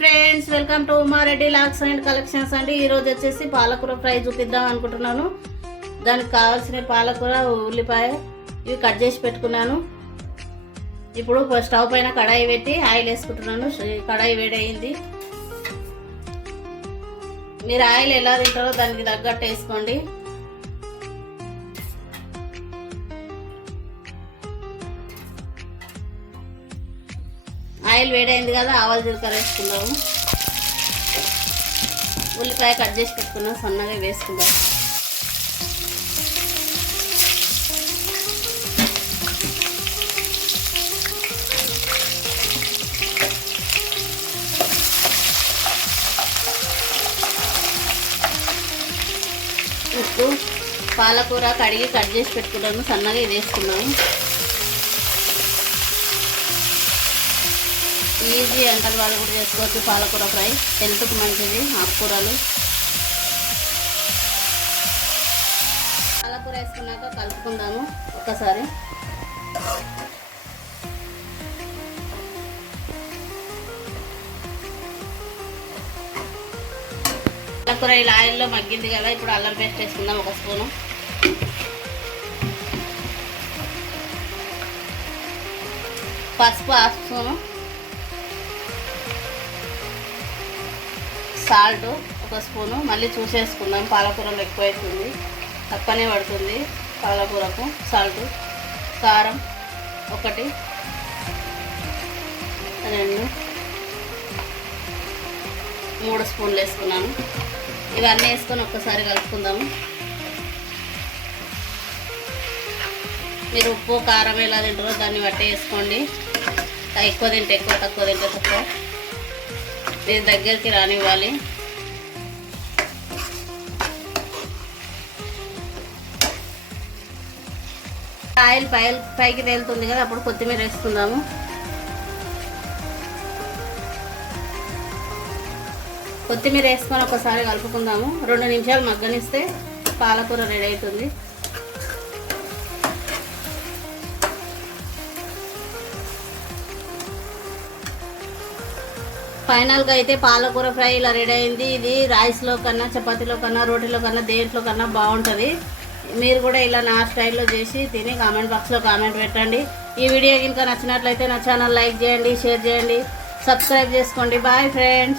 Friends, welcome to Umareddy lacs and collections అండి. ఈరోజు వచ్చేసి పాలకూర ఫ్రై చూపిద్దాం అనుకుంటున్నాను. దానికి కావాల్సిన పాలకూర, ఉల్లిపాయ ఇవి కట్ చేసి పెట్టుకున్నాను. ఇప్పుడు స్టవ్ పైన కడాయి పెట్టి ఆయిల్ వేసుకుంటున్నాను. కడాయి వేడయింది. మీరు ఆయిల్ ఎలా తింటారో దానికి తగ్గట్టు వేసుకోండి. ఆయిల్ వేడైంది కదా, ఆవాలు జీలకర్ర వేసుకుందాము. ఉల్లిపాయ కట్ చేసి పెట్టుకున్నాం, సన్నగా వేసుకుందాం. ఉప్పు, పాలకూర కడిగి కట్ చేసి పెట్టుకున్నాము, సన్నగా వేసుకున్నాము. ఈజీ అంటారు, వాళ్ళు కూడా చేసుకోవచ్చు. పాలకూర ఫ్రై హెల్త్కి మంచిది. ఆకుకూరలు పాలకూర వేసుకున్నాక కలుపుకుందాము ఒక్కసారి. పాలకూర ఇలా ఆయిల్లో మగ్గింది కదా, ఇప్పుడు అల్లం పేస్ట్ వేసుకుందాం 1 స్పూను. పసుపు 1/2 స్పూను. Salt 1 spoon. మళ్ళీ చూసేసుకుందాం, పాలకూరలో ఎక్కువ అవుతుంది, తక్కువనే పడుతుంది పాలకూరకు సాల్ట్. కారం 1, 2, 3 స్పూన్లు వేసుకున్నాను. ఇవన్నీ వేసుకొని ఒక్కసారి కలుపుకుందాము. మీరు ఉప్పు కారం ఎలా తింటారో దాన్ని బట్టి వేసుకోండి. ఎక్కువ తింటే ఎక్కువ, తక్కువ తింటే తక్కువ. మీరు దగ్గరికి రానివ్వాలి. ఆయిల్ పైకి తేలుతుంది కదా, అప్పుడు కొత్తిమీర వేసుకుందాము. కొత్తిమీర వేసుకొని ఒకసారి కలుపుకుందాము. 2 నిమిషాలు మగ్గనిస్తే పాలకూర రెడీ అవుతుంది. ఫైనల్గా అయితే పాలకూర ఫ్రై ఇలా రెడీ అయింది. ఇది రైస్లో కన్నా, చపాతీలో కన్నా, రోటీలో కన్నా, దేంట్లో కన్నా బాగుంటుంది. మీరు కూడా ఇలా నా స్టైల్లో చేసి తిని కామెంట్ బాక్స్లో కామెంట్ పెట్టండి. ఈ వీడియో కనుక నచ్చినట్లయితే నా ఛానల్ లైక్ చేయండి, షేర్ చేయండి, సబ్స్క్రైబ్ చేసుకోండి. Bye friends.